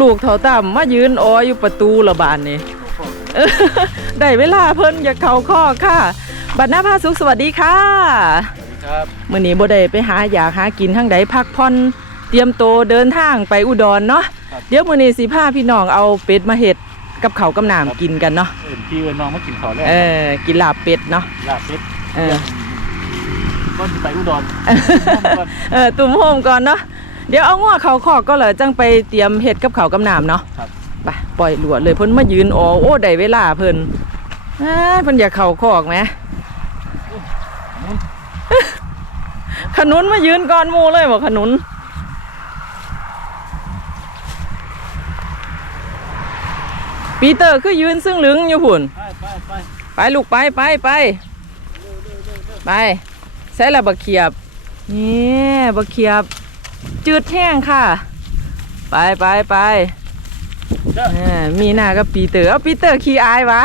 ลูกๆเท่าต่ำมายืนอออยู่ประตูละบานนี่เออได้เวลาเพิ่นอยากเข้าข้อค่ะ บัดหน้าพาสุขสวัสดีค่ะครับมื้อนี้บ่ได้ไปหาอยากหากินทางใดพักผ่อนเตรียมโตวเดินทางไปอุดรเนาะเดี๋ยวมื้อนี้สิพาพี่น้องเอาเป็ดมาเฮ็ดกับข้าวกับน้ำกินกันเนาะเอ็นพี่เอิ้นน้องมากินข้าวแรกเออกินลาบเป็ดเนาะลาบเป็ดเออก็สิไปอุดรเออตุ่มโฮมก่อนเนาะ เดี๋ยวเอาง้อเขาขอกก็เหรอจังไปเตรียมเห็ดกับเขาวกับน้ำเนาะครับ ไปปล่อยหลวดเลยเพิ่นมายืนอ๋อโอ้ได้เวลาเพิ่นอ้าเพิ่นอยากเข่าคอกไหมขนุนมายืนก่อนหมูเลยบอกขนุน ปีเตอร์คือยืนซึ่งหลึงอยู่พุ่น ไปไปไปไปลูกไปไปไปไปใส่ละบักเขียบนี่บักเขียบ จืดแห้งค่ะ ไปไปไปเจ้าเออมีหน้าก็ปีเตอร์เอาปีเตอร์ขี้อายวะ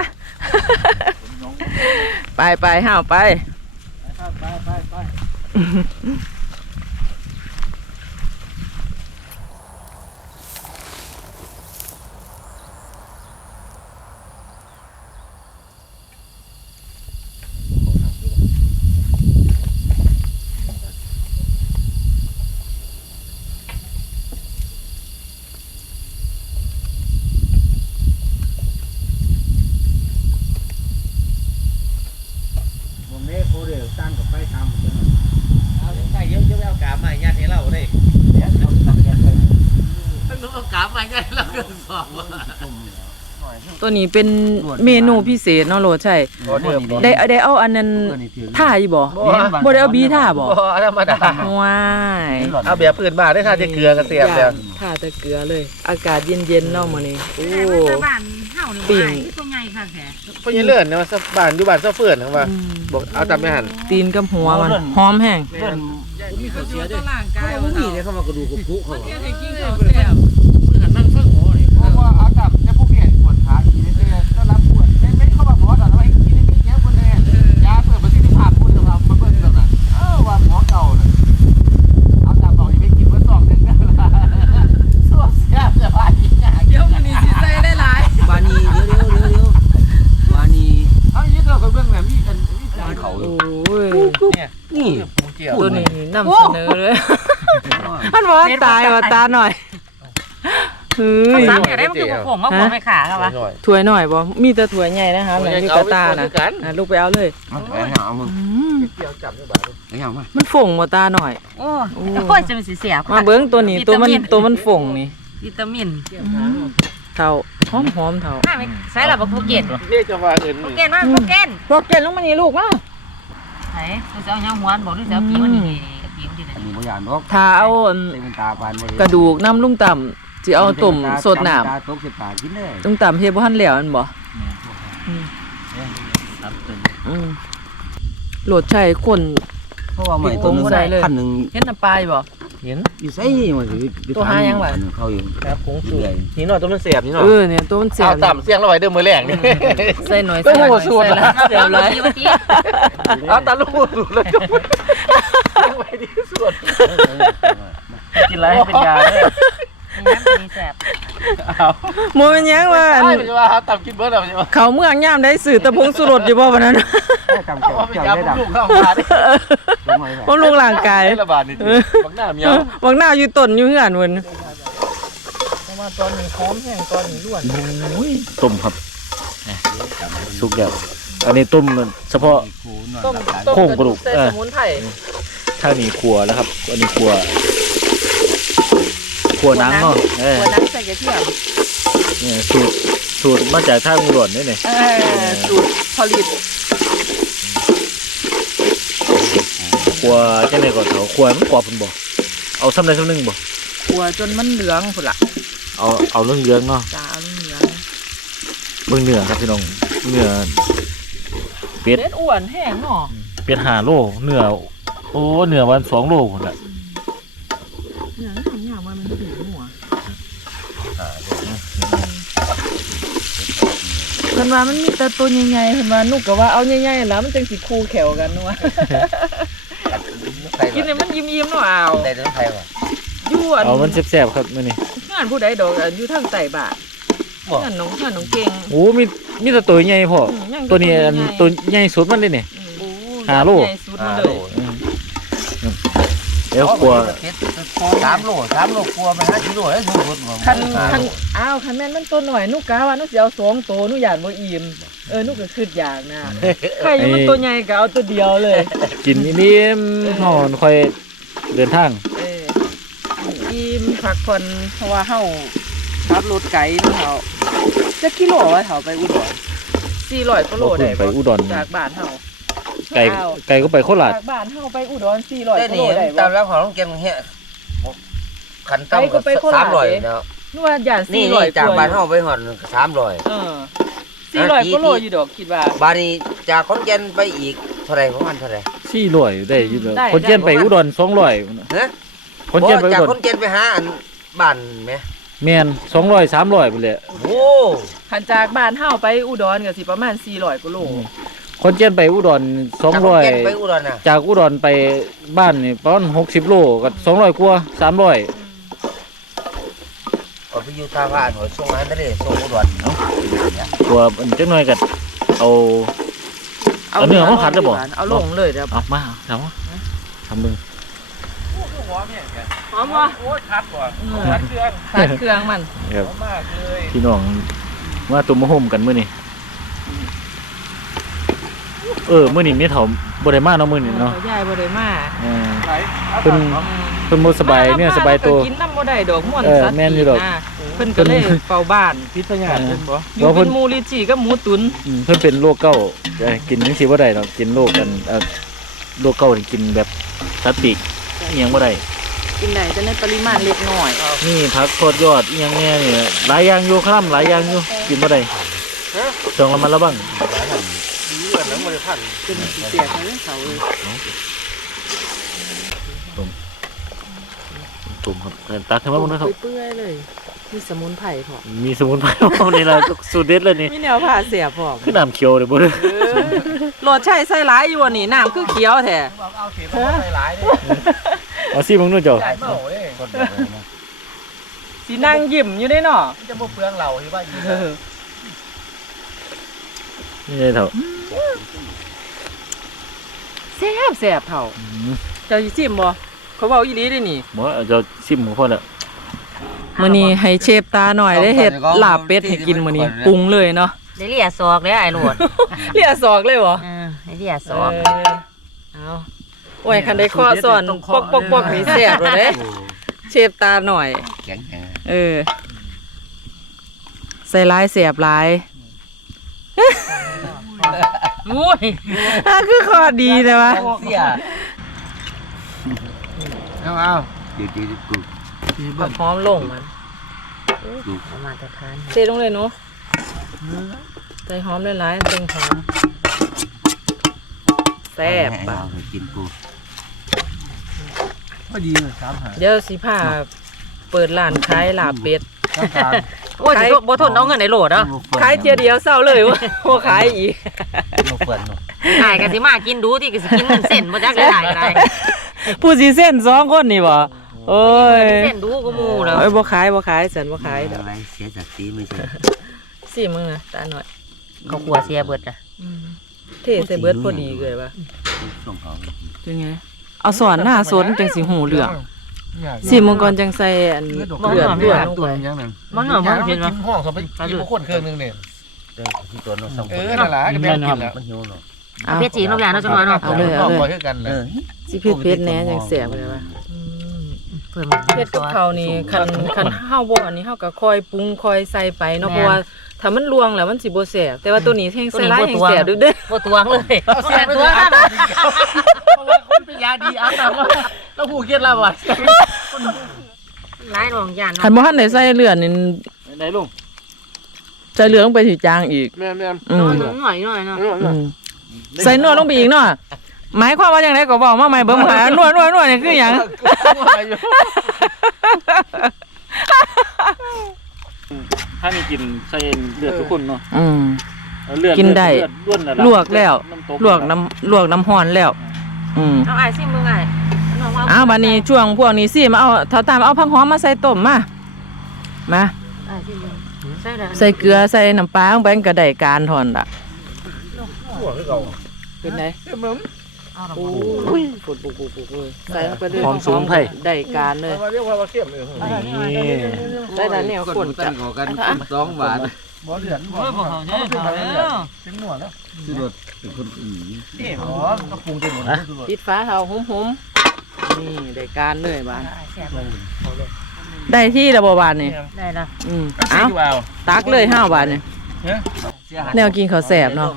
ไปไปห้าวไปไปไปไป ผมได้ผู้เดียวตั้งกับไปทำเดี๋ยว เอาใส่เยอะๆเอากาบมาญาติให้เราได้ เอาตั้งยันไป ต้องรู้เอากาบมาญาติให้เราเกินสอบว่า ตุ่มหน่อย ตัวนี้เป็นเมนูพิเศษเนาะโรดใช่ บ่เดิมได้ได้เอาอันนั้นท่าอยู่บ่บ่ได้เอาบีท่าบ่ธรรมดาว้ายเอาแบบอื่นมาได้ทานจะเกลือกันเสียบแล้วท่าแต่เกลือเลย อากาศเย็นๆเนาะมื้อนี้โอ้แต่ว่าบ้านเฮานี่ปิ่บ่งได้ตัวใหญ่ค่ะแท้เพราะยังเลื่อนนะว่าบ้านอยู่บ้านเสื้อเฟื่อนนะว่าอืมบอกเอาตามไม่หันตีนกับหัวมันหอมแห้ง เพื่อนมีเขาเสียด้วยร่างกายเขาหนีเนี่ยเข้ามากระดูกกระพุเขา เฮ็ดให้กินข้าวแซ่บ ว่าตายว่าตาหน่อยเฮ้ยๆซ้ำอยากได้มันคือบ่ผงมาบ่ไม่ขาค่ะวะหน่อยถ้วยหน่อยบ่มีแต่ถ้วยใหญ่นะคะหลังอยู่กับตานะอะลูกไปเอาเลยเอาไปเอามึงอืมเจียวจับด้วยบ้านไปเอามามันฝงบ่ตาหน่อย โอ้โอ้ยจะมันสิเสียมาเบิ้งตัวนี้ตัวมันตัวมันฝงนี่วิตามินเท่าหอมหอมเท่ามาไม่ใส่ละบ่ภูเก็ตนี่จะว่าเอินภูเก็ตมาภูเก็ตพวกเกลลงมานี่ลูกมา ไหนมึงจะเอาหยังหัวบ่หรือจะเอาปีมันนี่ปีมันที่ไหนอันนี้บ่อย่างนกถ้าเอาอันเต็มตาปานบ่กระดูกน้ำลุงต่ำสิเอาต้มสดน้ตาตกสิตากินเลยำลุงต่ำเฮ็ดบ่ทันแล้วอันบ่อืมโหลดใช่คน เพราะว่าไม่ตัวนึงใส่เลย พันหนึ่งเฮ็ดน้ำปลาอยู่บ่ เห็น อยู่ไสมันสิไปตัวหายังวะอันหนึ่เขาอยู่ครับผงสูตรนี่หน่อยตัวมันเสียบนี่หน่อยเออเนี่ยตัวมันแซ่เอาบต่ำเสียงเราไว้เดิมมือแรงนี่ ใส่หน่อยโอ้ใส่หโหน่อยสูตร ใส่หลายเสียบหลายเดี๋ยววันนี้เอาตาลูกสูตรเลยจะไม่ไว้ดีสุดกินอะไรให้เป็นยาเนี่ย น้ำนี่แซ่บเอาหมูเป็นหยังว่าอันใช่เป็นว่าต่ำกินเบิร์ดอะไรวะเขาเมืองยามได้สื่อตะพงสุรสอยู่บ่วันนั้นจำเจ้าเอาเป็นเจ้ายาได้บำรุดำงเข้ามาดิลงมาเลยบำรุงร่างกายระบาดนี่บางหน้าเมียเอวอวังหน้าอยู่ต้นอยู่เหือนเพิ่นมาตอนนี้พร้อมแห้งตอนนี้ล้วนต้มครับสุกแล้วอันนี้ต้มเฉพาะ ต้มโครงกระดูกใส่เออสมุนไพรถ้ามีครัวแล้วครับ อันนี้ครัว ครัวนังเนาะเออหัวนังใส่กระเทียมเนี่ยสูตรสูตรมาจากทางอุดรนี่นี่เออสูตรผลิตครัวจังได๋ก็เถาครัวมันกรอบเพิ่นบ่เอาซ้ำใดซ้ำหนึงบ่ขัวจนมันเหลืองพุ่นล่ะเอาเอาเรื่องเรื่องๆเนาะจ้าเอาเหลืองเบิ่งเนื้อครับพี่น้องเนื้อๆเป็ดเป็ดอ้วนแห้งเนาะเป็ดห้าโลเนื้อโอ้เนื้อวันสองโลพุ่นน่ะ เนื้อหยาบๆมันมันถึงหัว เพิ่นว่ามันมีแต่ตัวใหญ่ๆเพิ่นว่านุกก็ว่าเอาใหญ่ๆแล้วมันจังสิคู่แขวกันเนาะกินเนี่ยมันยิ้มๆเนาะเอาได้ทั้งไทยว่ะยอยู่อันเอามันแซ่บๆครับมื้อนี้งานผู้ใดดอกอันอยู่ทางใต้บ้านบอกงานน้องงานน้องเก่งโอ้มีมีแต่ตัวใหญ่พ่ออืมยังตัวนี้อันใหญ่ตัวใหญ่สุดมันเลยนี่อืมห้าโลใหญ่สุดมาเลย อืมเดี๋ยวกลัวสามโลสามโลกลัวมันห้ากิโลแล้วสูงสุดคันคันอ้าวคันแม่นมันตัวหน่อยนุกกะว่านุสิเอาสองตัวนุอยากบ่อิ่มเออนุก็คิดอยากนะใครอยู่มันตัวใหญ่ก็เอาตัวเดียวเลย กินนิ่มๆห่อนค่อยเดินทางเอออิ่มพักผ่อนเพราะว่าเฮาขับรถไกลเนาะเฮาจักกิโลวะเฮาไปอุดร400กิโลได้ไปอุดรจากบ้านเฮา ไก่ไก่ก็ไปโคราชจากบ้านเฮาไปอุดร400ได้กินี่โลได้ตามบ่แล้วของน้องเกมเฮียขันตั้มไปก็ก็ไปโคราช สามร้อยเด้แล้วนึกว่าย่านนี่400นี่จากกว่บ้านเฮาไปหอดสามร้อย เออ400กิโลอยู่ดอกคิดว่าบ้านนี้จากขอนแก่นไปอีกเท่าไหรประมาณเท่าไหรสี่ร้อยได้อยู่แล้วได้ คนเจียนไปอุดรสองร้อยฮะคนเจียนไปจากอุดขรอนแก่นไปหาอันบ้านไหมแมนสองร้อยสามร้อยไปเลย โอ้คันจากบ้านเฮาไปอุดรก็สิประมาณ400กิโล คนเจียนไปอุดรสองจากขร้อนอยแก่นไปอุดรน่ะจากอุดรไปบ้านนี่ประมาณหกสิบโลก็สองร้อยกว่าสามร้อยก็ไปอยู่ท่าพระหน่วยส่งงานทะเลส่งอุดรเนาะตัวมันจักหน่อยก็เอา เอาเนื้อมาผัดได้บ่ เอาลงเลยเดี๋ยวเอามาทำวะทำมึงหอมบ่โอ้ยชัดกว่าอืมชัดเครื่องผัดเครื่องมันครับมากเลยพี่น้องว่าตุ่มมะฮมกันมื้อนี้ เออมื้อนี้มีเถาบ่ได้มาเนาะมื้อนี้เนาะยายบ่ได้มาเออไหนเอาเพิ่นต่อเพิ่นบ่สบายเนี่ยสบายตัวกินน้ำบ่ได้ดอกม่วนเออสัตว์แม่นอยู่ดอกนะเพิ่นก็เลยเฝ้าบ้านพิษญาณเป็นบ่อยู่เป็นหมูลิจิกับหมูตุ๋นอืมเพิ่นเป็นโรคเก้าจะกินจังซี่บ่ได้เนาะกินโรคกันเอ่อโรคเก้านี่กินแบบสติกอิหยังบ่ได้กินได้แต่ในปริมาณเล็กน้อยนี่ผักโคตรยอดอิหยังแน่นี่หลายอย่างอยู่ครับหลายอย่างอยู่กินบ่ได้ต้องระมัดระวัง ดีกว่าน้ำมันพันเป็นสิเสียให้เขาเลยตุ่มครับเออตักขึ้นมาบ่นะครับเปื่อยๆเลยมีสมุนไพรพร้อมมีสมุนไพรพร้อมนี่ล่ะสูตรเด็ดเลยนี่มีแนวผ่าเสียพร้อมคือน้ำเขียวเด้อบ่เด้อโหลดใช่ใส่หลายอยู่บ่นี่น้ำคือเขียวแท้เอาเสียมาใส่หลายเลยเอาสิมึงดูเจ้าใหญ่เมาเอ้ยคนเดียวเลยนะสินั่งยิ้มอยู่ได้เนาะมันจะบ่เปลืองเราที่ว่าอยู่เออนี่เลยเถอะ แซ่บแซ่บเท่าเจ้าสิชิมบ่เขาเว้าอีหลีเด้นี่บ่เอาเจ้าซิมของพ่อแล้วมื้อนี้ให้เชฟตาหน่อยได้เฮ็ดลาบเป็ดให้กินมื้อนี้ปรุงเลยเนาะได้เลียศอกเลยไอ้โหลดเลียศอกเลยบ่เออได้เลียศอกเออเอาโอ้ยคันได้ข้อสอนปอกปอกปอกนี่แซ่บเลยเด้เชฟตาหน่อยแข็งแข็งเออใส่ลายเสียบลาย อุ้ยอะคือข้อดีแต่ว่าเสียเอาเอาเดี๋ยวเดี๋ยวกูแบบพร้อมลงมันประมาณจะทานเทลงเลยเนาะใส่หอมหลายๆเต็งหอมแซ่บปะกินกูพอดีเลยสามหาเดี๋ยวสิพาเปิดร้านขายลาบเป็ด สามทางโอ้ยสิบ่ทนเอาเงินในโหลดอะขายเทียเดียวเศร้าเลยว่าบ่ขายอีกลูกเฟิร์นหายก็สิมากินดูที่ก็สิกินเงินเส้นบ่จักได้หลายก็ได้ผู้สีเส้นสองคนนี่บ่โอ้ยเส้นดูก็หมู่แล้วเอ้ยบ่ขายบ่ขายสันบ่ขายดอกอะไรเสียจากสีไม่ใช่สิมึงนะตาหน่อยเขาขัวเสียเบิดอะเทใส่เบิดพอดีเลยว่ะส่งเขาเป็นไงเอาสอนหน้าสนจังสิหูเหลือง สิมังกรจังใส่อันเลืเลืออดดเลืเลืออดดลงตัวไปยังนึงมันเหรอมันเห็นกิว่านห้องเขาไปกินคนเครื่องนึงเนี่ยเจ้าที่ตัวน้องสองเอคนอนั่นแหละก็แม่กินแล้วมันหิวเนาะเอาเพชรจีนลูกหลานเนาะจังหน่อยเนาะเอาเลยเอาเลยบ่คือกันเลเอยอสิเพชรเพชรแหน่จังแสบเลยว่ะเพิ่นมันเพชรกับเขาวนี่คันคันเฮาบ่อันนี้เฮาก็คอยปรุงคอยใส่ไปเนาะเพราะว่าถ้ามันลวงแล้วมันสิบ่แสบแต่ว่าตัวนี้แห้งใส่หลายแห้งแสบดึกเด้อบ่ตวงเลยแสบตัวนะเพราะว่า คนเป็นยาดีอาบน้ำแล้วแล้วผู้เครียดแล้วว่ะหลายดวงยานคันบ่ทันได้ใส่เลือดนี่ไหนลุงใส่เหลืองไปสิจางอีกแม่แม่อืมหน่อยหน่อยเนาะอืมใส่นวดลงไปอีกเนาะหมายความว่าจังไดก็บอกมาใหม่เบิ่งหานวดนวดนวดนี่คือหยังถ้ามีกินใส่เลือดทุกคนเนาะอืมเอาเลือดกินได้เลือล้วนน่ะลวกแล้วน้ำตลวกน้ำลวกน้ำร้อนแล้ว อืมเอาไอ้ซิมึงไอ้น้องอ้าวบัดนี้ช่วงพวกนี้สิมาเอาเท่าตามเอาผักหอมมาใส่ต้มมามาอ่าสิใส่ละใส่เกลือใส่น้ำปลาลงไปมันก็ได้การทอนละเป็นไงเอาละโอ้ยปุดปุดปุดปุดเลยใส่ลงไปเลยหอมสูงไผ่ ได้การเลยเรียกว่าว่าเข้มเลยนี่ได้แล้วเนี่ยคนจะกันสองบาทบ่เดือนบ่โอ้ยบ่เขาเนี่ยเขาแล้วเต็มหนวดแล้วคือรถเป็นคนอื่นนี่อ๋อก็ปรุงเต็มหมดปิดฟ้าเฮาหุ้มหุ้มๆนี่ได้การเลยบานแซ่บได้ที่ระบบานนี่ได้ละอืมเอาเอาตักเลยห้าบาทเนี่ยแนวกินข้าวแสบเนาะ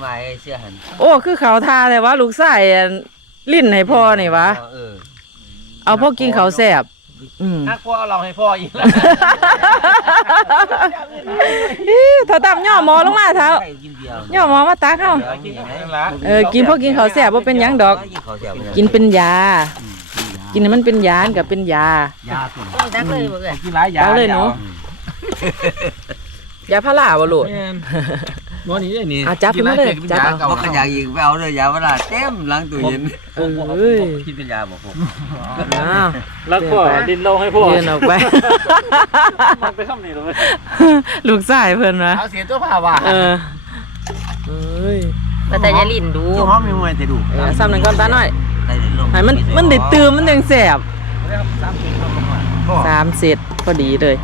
เสียหันโอ้คือเขาวทาเลยว่าลูกชายอัน ลิ้นให้พ่อนี่วะ เออเอาพ่อกินข้าวแสบอืม นักพ่อเราให้พ่ออีกแล้วอิ๊วเท่าตามย่อหมอลงมาเท่ากินเดียวย่อหมอมาตักเฮากินนั่นละเออกินพ่อกินข้าวแสบบ่เป็นหยังดอก กินข้าวเสียบกินเป็นยา กินให้มันเป็นยากับเป็นยา ยาตุ่มต้องตักเลยบ่เอ้ยกินหลายยาเอาเลยหนู ยาพาราบ่ลูก บ่นี่ได้นี่อะจับขึ้นมาเลยจับเอาว่าขยะยิงไปเอาเลยยาเวลาเต็มหลังตู้เย็นเอ้ยคิดเป็นยาบอกผมอ้าว แล้วก็ดินเราให้พ่อยืนออกไป มันไปข้ามนี่เลยลูกชายเพิ่นวะเอาเสียตัวผ้าว่ะเออเอ้ยก็แต่อย่าลิ้นดูที่ห้องมีมวยจะดูเออซ้ำหนึ่งก่อนตาหน่อยได้เลยลงให้มันมันได้ตื่มมันยังแสบสามสิบเข้ามาสามเสร็จพอดีเลย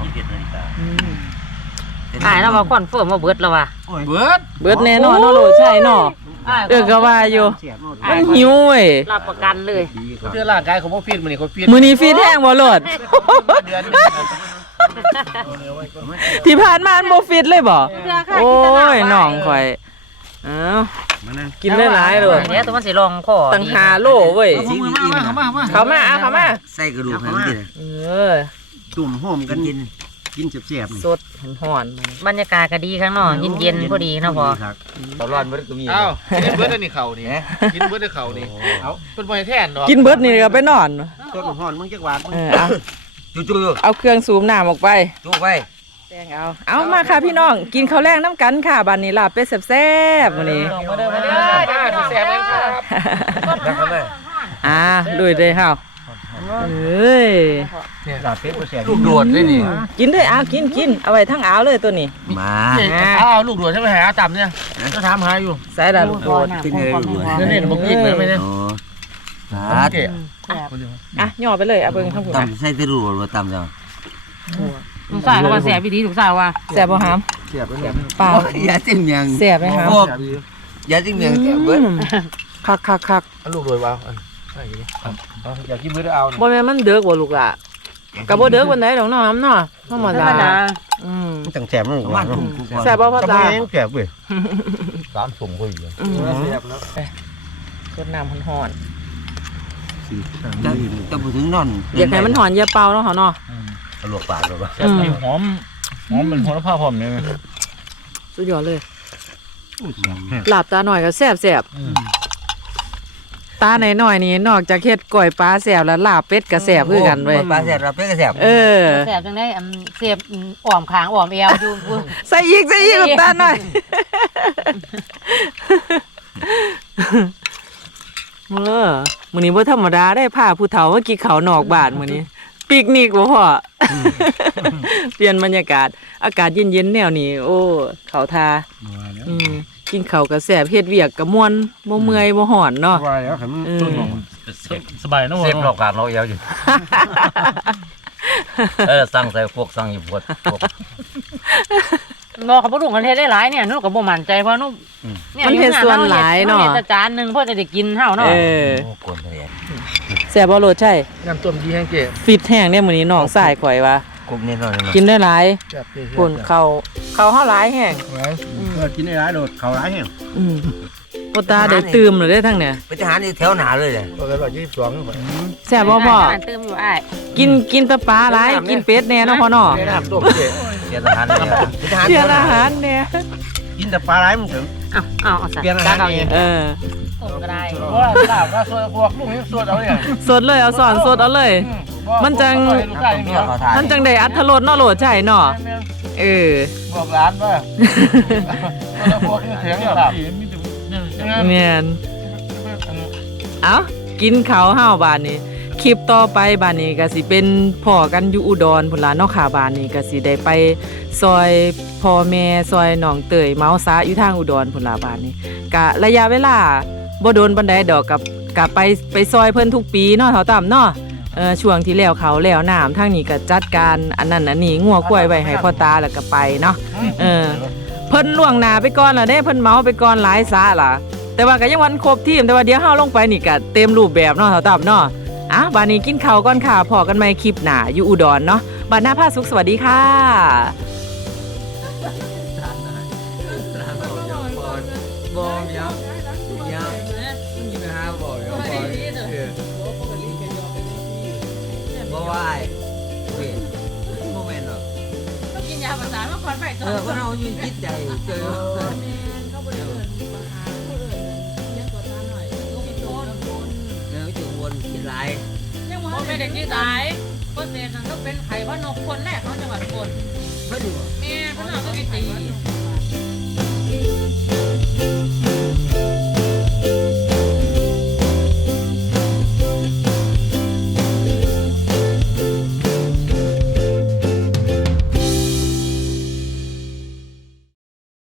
อ่าแล้วว่าคอนเฟิร์มว่าเบิดแล้วว่ะเบิดเบิดแน่นอนเนาะโหลดใช่เนาะอ้ายเออก็ว่าอยู่มันหิวเว้ยรับประกันเลยเจอร่างกายของพ่อฟิตมันนี่เขาฟิตมื้อนี้ฟีดแห้งบ่โหลดเดือนที่ผ่านมามันบ่ฟิตเลยบ่โอ้ยน้องข่อยเอ้ากินได้หลายๆเลยเนี่ยตัวมันสิลองคอตั้งหาโลเว้ยสิ่งที่มันมามาเข้ามาอะเข้ามาใส่กระดูกให้มันกินเออตุ่มหอมกันกิน กินเจ็บๆสดห่อนๆมันบรรยากาศก็ดีข้างนอกเย็นๆพอดีเนาะพอเขาร้อนมันก็มีเอ้ากินเบิดอันนี้เข่านี่กินเบิดอันเข่านี่เอาเป็นบ่ให้แทนเนาะกินเบิดนี่ก็ไปนอนต้นหอนมึงจักหวานเออเอาจู่ๆเอาเครื่องสูบน้ำออกไปจู่ไปแตงเอาเอามาค่ะพี่น้องกินข้าวแรงน้ำกันค่ะบันนี้ลาบเป็ดแซ่บๆวันนี้มาเด้อมาเด้อมาแซ่บเลยครับแล้วก็เลยอ่า ลุยเลยเฮาเอ้ยลูกโดดเลยนี่กินด้วยเอากินกินเอาไว้ทั้งเอาเลยตัวนี้มาเอาเอาลูกโดดใช่ไหมหาต่ำเนี่ยก็ถามหาอยู่ใส่ดาลูกโดดเป็นไงลูกเนี่ยเนี่ยผมกินเลยไม่ได้อ๋อครับเก๋อะย่อไปเลยเอาเบิ่งทั้งหัวตำใส่ตะรูหรือตำจังลูกสาวเขาว่าแซ่บพี่ดีลูกสาวว่าแซ่บบ่หามเสียบเลยเปล่าอย่าจิ้มยังแซ่บไหมหามอย่าจิ้มยังแซ่บเบิดอืมคักคักคักลูกโดดวา วอยากกินเบิดเอาบ่แม่นมันเด้อบ่ลูกล่ะก็บ่เด้อปานใดดอกเนาะหามเนาะธรรมธรรมดาดาอืมจังแซ่บมันหวานแซ่บบ่พ่อตาแซ่บเว้ยสามสุ่มก็อยู่อืมแซ่บแล้วกดน้ำร้อนจะจะไปถึงนอนๆอยากให้มันหอนอย่าเป่าเนาะเฮาเนาะลวกปากเลยป่ะอืมหอมหอมเป็นหัวละผ้าพร้อมเลยสุดยอดเลยหลับตาหน่อยก็แซ่บแซ่บ ตาหน่อยๆนี่นอกจากเฮ็ดก๋วยปลาแซ่บแล้วลาบเป็ดก็แซ่บคือกันเว้ยปลาแซ่บเราเป็ดก็แซ่บเออแซ่บจังได้อันเสียบอ่อมขางอ่อมเอวอยู่ใส่อีกใส่อีกตาหน่อยเออมื้อนี้บ่ธรรมดาได้พาผู้เฒ่ามากินข้าวนอกบ้านมื้อนี้ปิกนิกบ่พ่ออเปลี่ยนบรรยากาศ อากาศเย็นๆแนวนี้ โอ้ เขาทาอืม กินข้าวก็แซ่บเฮ็ดเวียกก็ม่วนบ่เมื่อยบ่ฮ้อนเนาะว่าแล้วครับเออสบายนะวะเซฟรอบกลางเราเอวอยู่เออสั่งใส่พวกสั่งอยู่พวกพวกนอเขาบ่รู้กันเฮ็ดได้หลายเนี่ยหนูก็บ่มั่นใจเพราะหนูเนี่ยมันเฮ็ดส่วนหลายเนาะเฮ็ดแต่จานหนึงเพื่อจะได้กินเฮาเนาะเออโอ้กวนทะเลแซ่บบ่โลดใช่น้ำต้มดีแห้งเก๋ฟิตแห้งเนี่ยมื้อนี้น้องสายข่อยว่ากุ๊กนี่นอนกินได้หลายแซ่บเก๋ปุ่นเข้าเข้าเฮาหลายแห้ง กินได้ร้ายโดดเขาร้ายแห้งอืมบ่ตาได้ตื่มเลยเด้อทั้งเนี่ยไปทหารนี่แถวหนาเลยเลยตัวละร้อยยี่สิบสองนี่หมดแซ่บบ่พ่อเติมอยู่อ้ายกินกินแตะปลาหลายกินเป็ดแน่เนาะพ่อเนาะน้ำต้มเก๋เสียทหารเลยอะไปทหารเสียอาหารแน่กินแต่ปลาร้ายมันถึงเอ้าเอ้าเอาซะเปลี่ยนอาหารตักเอาเอเอ งงเออผมก็ได้ว่าลาบว่าส่วนพวกลูกนี้สวนเอาเนี่ยสดเลยเอาสอนสดเอาเลย มันจัง ลูกได้อย่างเดียวมันจังได้อัตรสเนาะโหลดใช่เนาะเออ บอกร้านว่าพวกนี้เสียงแบบเนียนเอ้ากินเขาวห้าวบานนี้ คลิปต่อไปบานนี้ก็สิเป็นพ่อกันอยู่อุดรพุ่นล่ะเนาะค่ะบานนี้ก็สิได้ไปซอยพ่อแม่ซอยหนองเตยเมาซาอยู่ทางอุดรพุ่นล่ะบานนี้กะระยะเวลา บ่โดนปานใดดอกกับกับไปไปซอยเพิ่นทุกปีเนาะเท่าต่ำเนาะเออช่วงที่แล้วเขาแล้วน้ำทางนี้ก็จัดการอันนั้นอันนี้งัวกล้วยไว้ให้พ่อตาแล้วก็ไปเนาะเออเพิ่นล่วงหน้าไปก่อนล่ะเด้เพิ่นเมาไปก่อนหลายซาล่ะ แต่ว่าก็ยังวันครบทีมแต่ว่าเดี๋ยวเฮาลงไปนี่ก็เต็มรูปแบบเนาะเท่าตับเนาะอะบานนี้กินข้าวก่อนค่ะพอกันใหม่คลิปหน้าอยู่อุดรเนาะบานหน้าผ้าสุขสวัสดีค่ะ เออเพราะเราอยู่จิตใจเจอเนื้อจุวนกินไรยังไม่ได้ที่ตายเปอร์เซ็นต์นั้นก็เป็นไข่พระนกคนแรกของจังหวัดคนเพื่อนอยู่แม่พระนกก็ไปตี